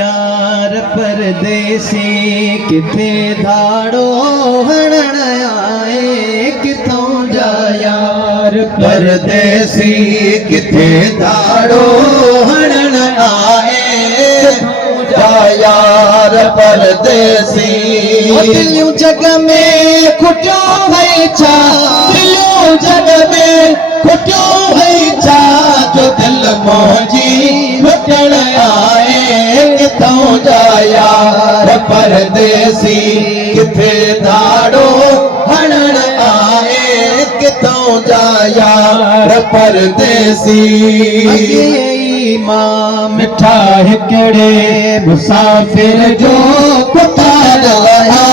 यार परदेसी किथे धाड़ो हणण आए किथों जा यार परदेसी किथे धाड़ो हणण आए जा यार परदेसी दिलियूं जग में खुटियो है छा दिलियूं जग में खुटियो है छा जो दिल मोजी लुटण आए किथों जा यार परदेसी किथे धाड़ो हणण आए किथों जा यार परदेसी मां मिठा हिकड़े मुसाफिर जो पुकार आया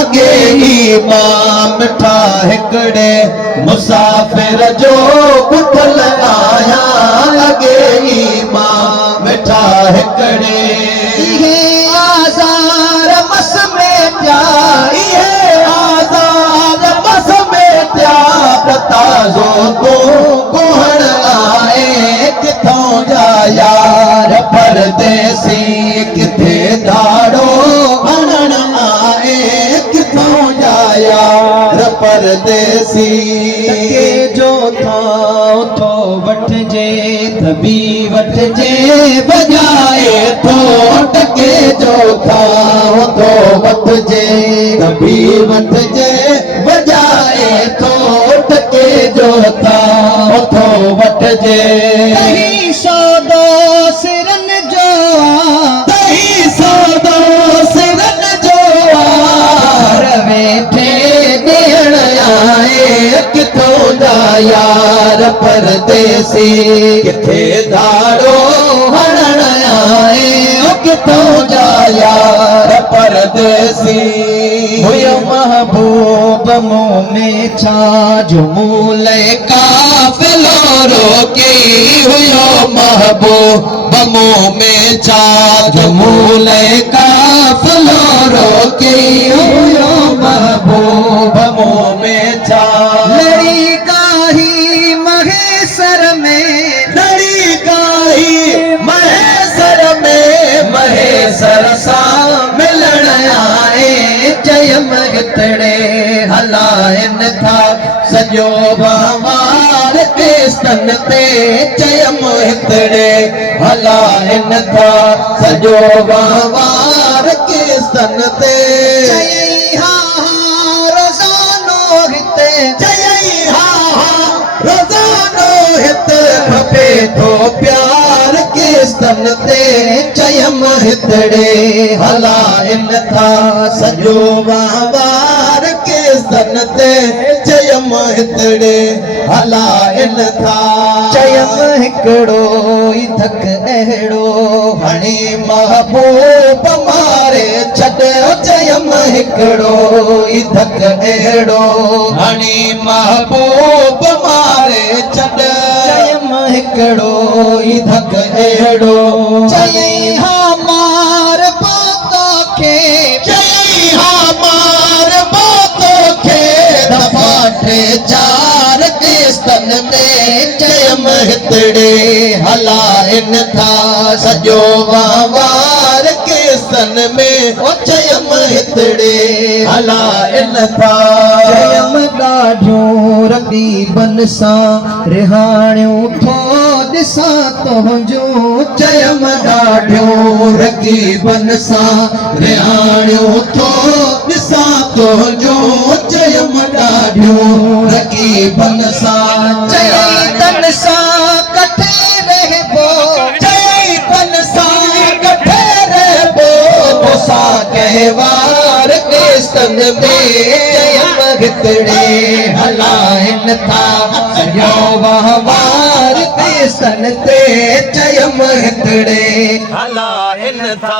अगे ही मां मिठा हिकड़े मुसाफिर जो पुतल आया अगे ही मां मिठा हिकड़े इहे आज़ार मस में प्या इहे आज़ाद बस में त्या ताज़ो तो कोहण आए किथों जा यार परदेसी किथे धाड़ो हणण आए किथों जा यार परदेसी के जो था तो वठ जे तभी वठ जे बजाए तो टके जो था तो वठ जे कभी वठ जे बजाए तो टके जो था तो वठ जे कहीं सौदो सिरन जो तही सौदो सिरन जो घर वेठे ॾियण आए किथों जा यार परदेसी किथे धाड़ो हणण आए किथों जा यार परदेसी हुयो महबूब मुँह में छा जो मूले काफिलो रोकी हुयो महबूब मुँह में छा जो मूले काफिलो रोकी हुयो महबूब मुँह में छा लड़ी गाही महेसर में लड़ी गाही महेसर में महेसर सा मिलण आए जयम हितड़े हलाइन था सजो बावार के स्तन ते चयम हितड़े हलाइन था सजो बावार के स्तन ते चयई हा रोज़ानो हिते चयई हा रोज़ानो हित खपे थो प्यार के स्तन ते चयम हितड़े हलाइन था सजो बावार के स्तन ते चयम हितड़े हलाइन था चयम हिकड़ो ई धक अहिड़ो हणी महबूब मारे छॾियो चयम हिकड़ो ई धक अहिड़ो हणी महबूब मारे छॾ चयम हिकड़ो ई धक अहिड़ो चयई हा मार पोतो खे चयई हा मार पोतो खे दफ़ा टे चार स्तन में चयम हितड़े हलाइन था सजो वार के स्तन में ओ चयम हितड़े हलाइन था चयम ॾाढियूं रक़ीबन सां रिहाणियूं थो ॾिसां तुंहिंजूं चयम ॾाढियूं रक़ीबन सां रिहाणियूं थो ॾिसां तुंहिंजूं चयम ॾाढियूं रक़ीबन सां चयई तन सां कठे रहबो चयई तन सां कठे रहबो तोसां कहवार के स्तन में चयम हितड़े हलाइन था सॼो वहवार के स्तन ते चयम हितड़े हलाइन था